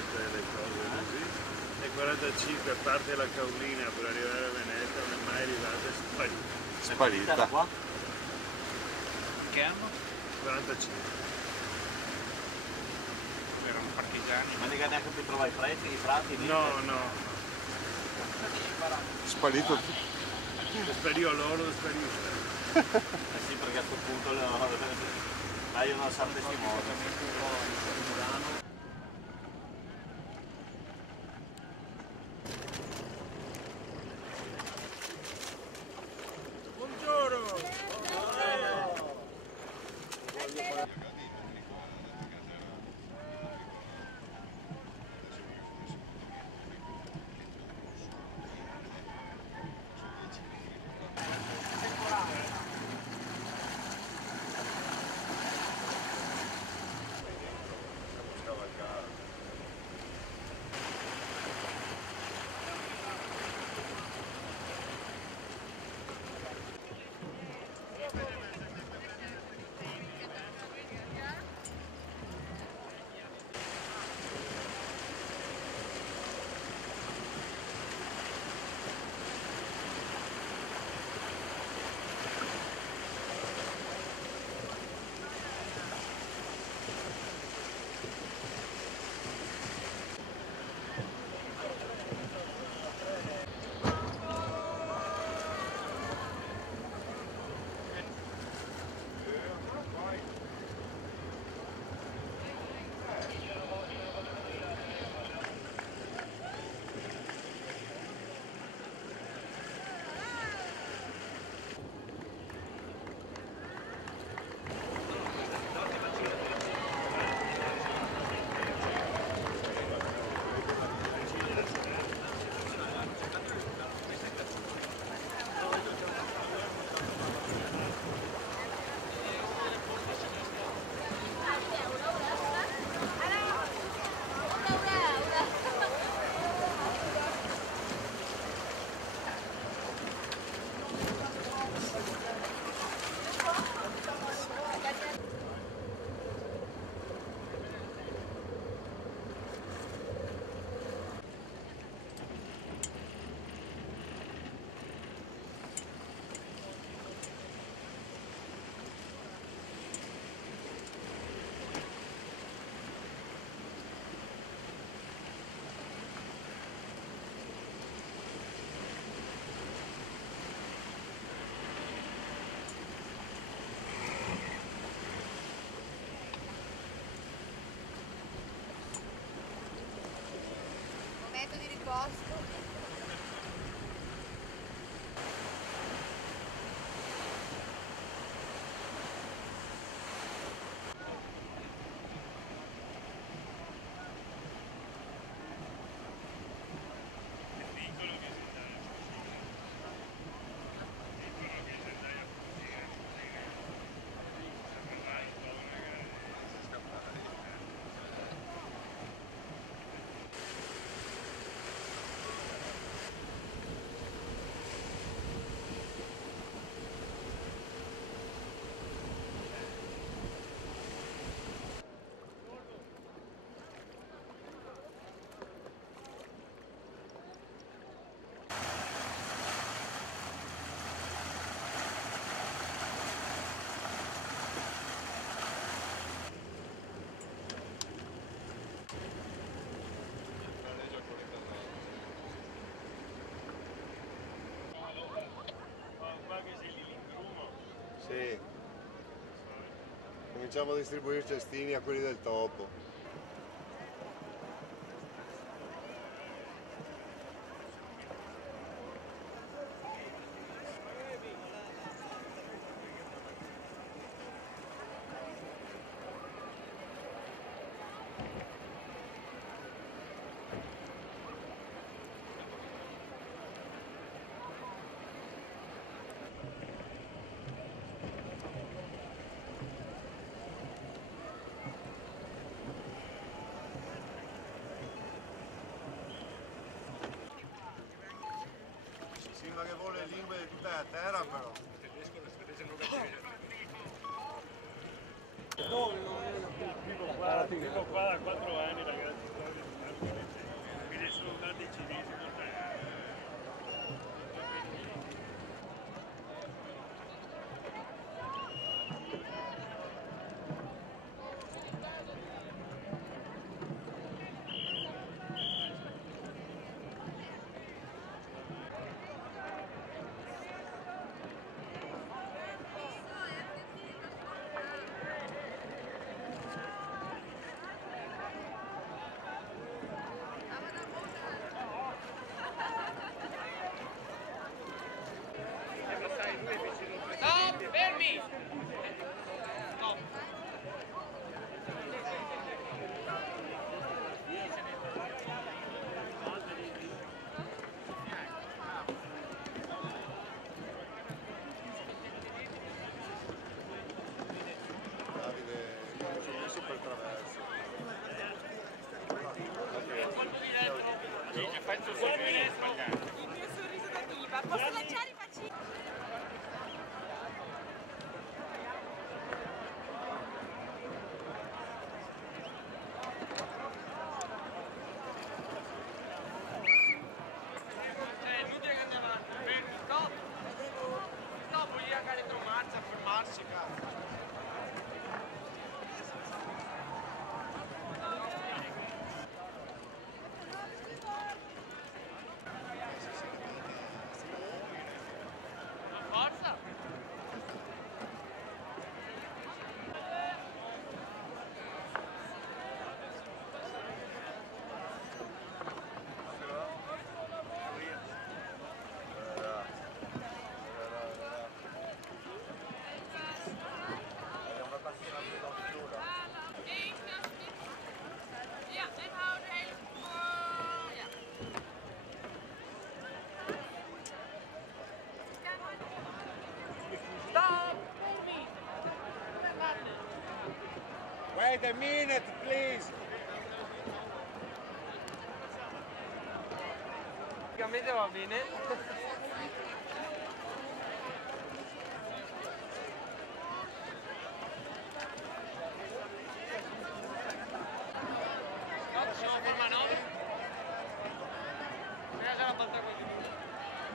Venezia e le cose così. Nel 45 parte la Caolina per arrivare a Venezia, non è mai arrivata, è sparita. Sparita. Qua? Che anno? 45. Erano partigiani. Ma mica neanche più trova i preti, i frati? No, no. Sparito. Sperivo loro, sperivo te. Sì, perché a quel punto io non so se si muove. Momento di riposto. Sì, cominciamo a distribuire cestini a quelli del topo. Sembra che vuole le lingue di tutta la terra però. Vivo qua da 4 anni, ragazzi. terzo sorriso sbagliato. Il mio sorriso da diva. Posso lanciare i bacini? È inutile che andiamo avanti. Fermi, stop. Stop, vuol dire che dentro marcia a fermarsi, cazzo. Forza! Ja, en hou er heel voor. Ja. Stop! Wait a minute, please. Praticamente va bene. No, possiamo fare manovre? Prima c'è la volta così.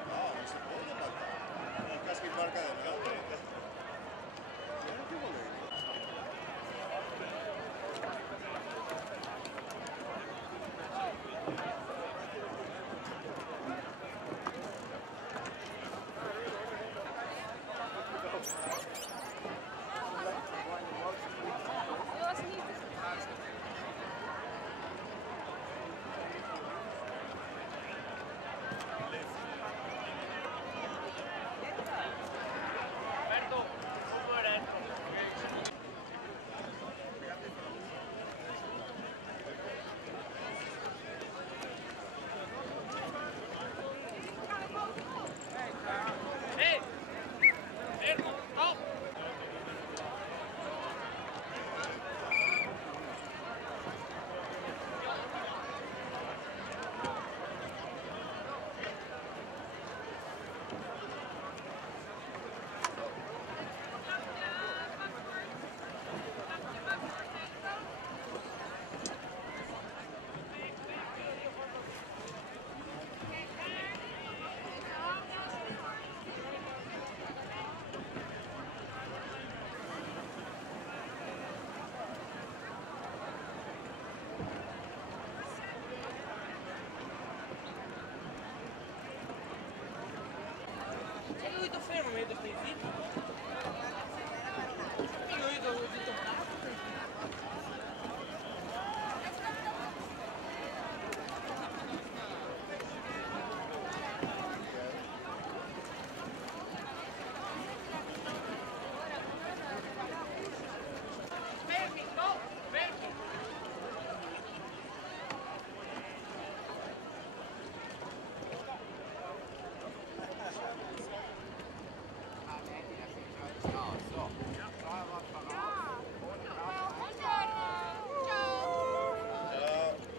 No, non si può battere. Non casca in barca del mio. Che volevi? Roberto, come retto. Ehi! Fermo! Stop! Io ti fermo, mi vedo stai zitto. Io ti ho detto fermi, no, fermi. Ciao.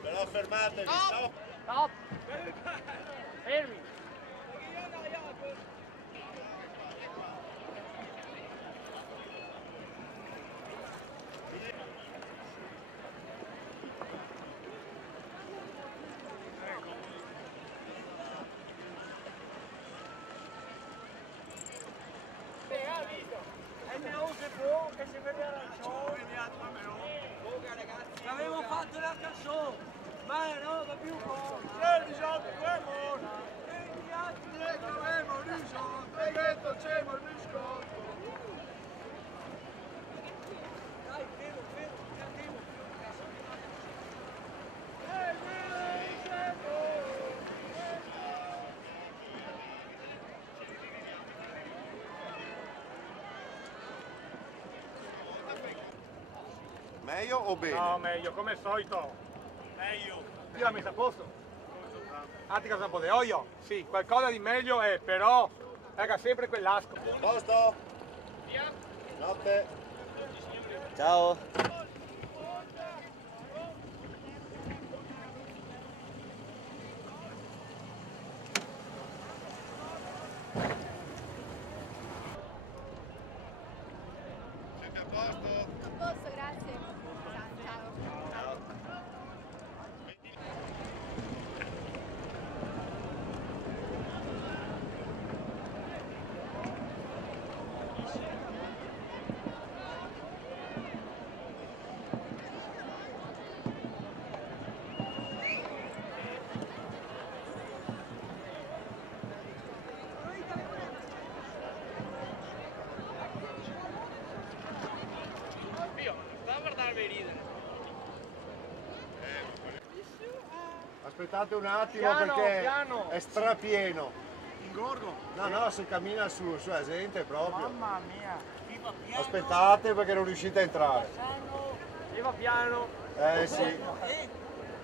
Però fermatevi, stop. Stop! Fermi! Che si vede arancione. L'avevo fatto l'altra show, ma no, da più forte. C'è il risolto, è morto. E gli altri che avevo risolto, e detto c'è il biscotto. Dai, fermo, fermo, fermo. Meglio o bene? No, meglio, come al solito. Meglio. Io l'ho messa a posto. Attica un po' di olio. Sì, qualcosa di meglio è, però, raga, sempre quell'asco. Posto? Notte. Ciao. posto, grazie. Ciao. Ciao. Aspettate un attimo Piano, perché piano. è strapieno. Ingorgo. No, si cammina su è gente proprio. Mamma mia. Aspettate perché non riuscite a entrare. Si va piano. Sì.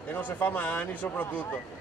E non si fa mani soprattutto.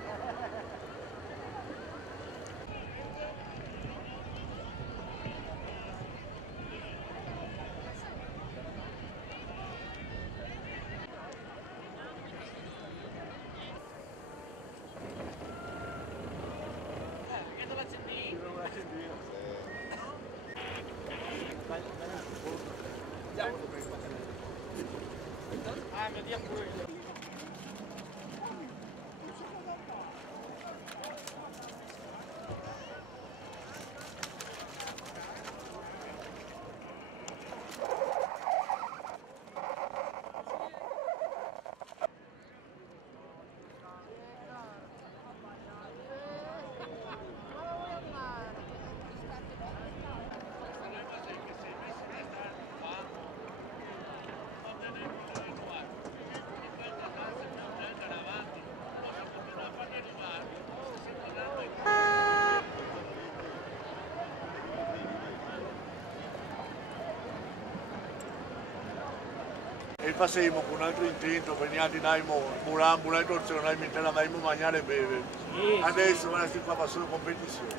E passeremo con un altro intento, veniamo un altro tornare a mangiare e bere. Sì, Adesso ora si fa solo competizione.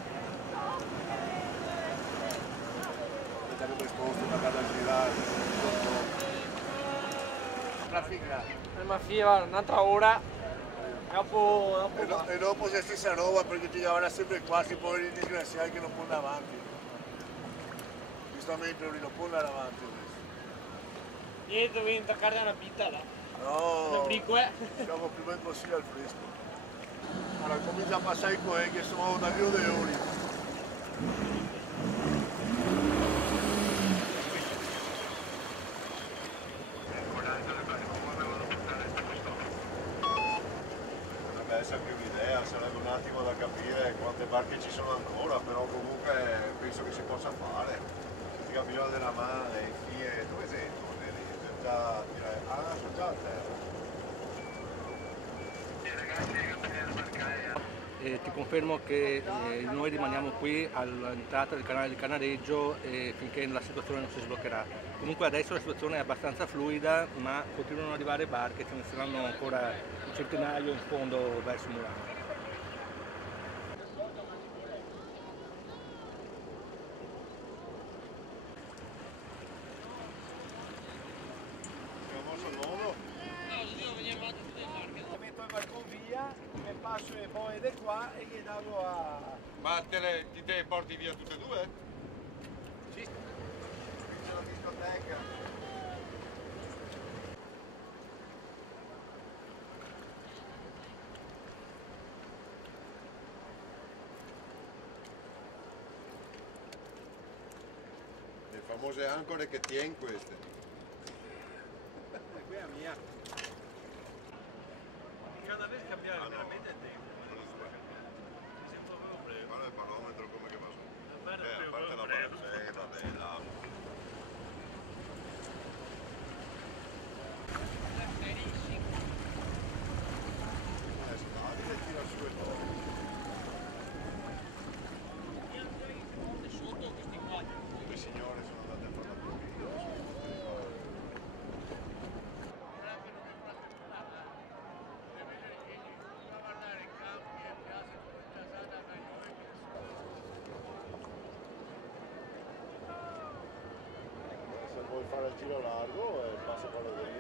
Aspettate per sposto, magari a girare. La figlia. Ma fia, un'altra ora. Dopo. E dopo c'è stessa roba perché ti avrà sempre qua, si può disgraziare che non può andare avanti. Giustamente lui non può andare avanti. Niente, devi intaccare una pita là. No, Brique. siamo prima possibile al fresco. Allora comincia a passare qua che sono da Rio de Ori. Vabbè, sempre un'idea, sarebbe un attimo da capire quante barche ci sono ancora, però comunque penso che si possa fare. Se ti capiscono della mano, le fie, dove sei tu? Già, direi, sono già a terra. Ti confermo che noi rimaniamo qui all'entrata del canale di Canareggio finché la situazione non si sbloccherà. Comunque adesso la situazione è abbastanza fluida, ma continuano ad arrivare barche, ce ne saranno ancora un centinaio in fondo verso Murano. Metto il balcone via, mi passo le boie di qua e gli dago a... Ma te porti via tutte e due? Sì. C'è la discoteca. Le famose ancore che tieni queste. Qui è mia. Cada vez cambiare veramente il tempo. Mi sembra proprio breve. Guarda il barometro come che va su. A parte la vabbè, là. Stabile, tira su e poi. Due signore sono andate a fare la pulizia. Se vuoi fare il giro largo passa quello lì.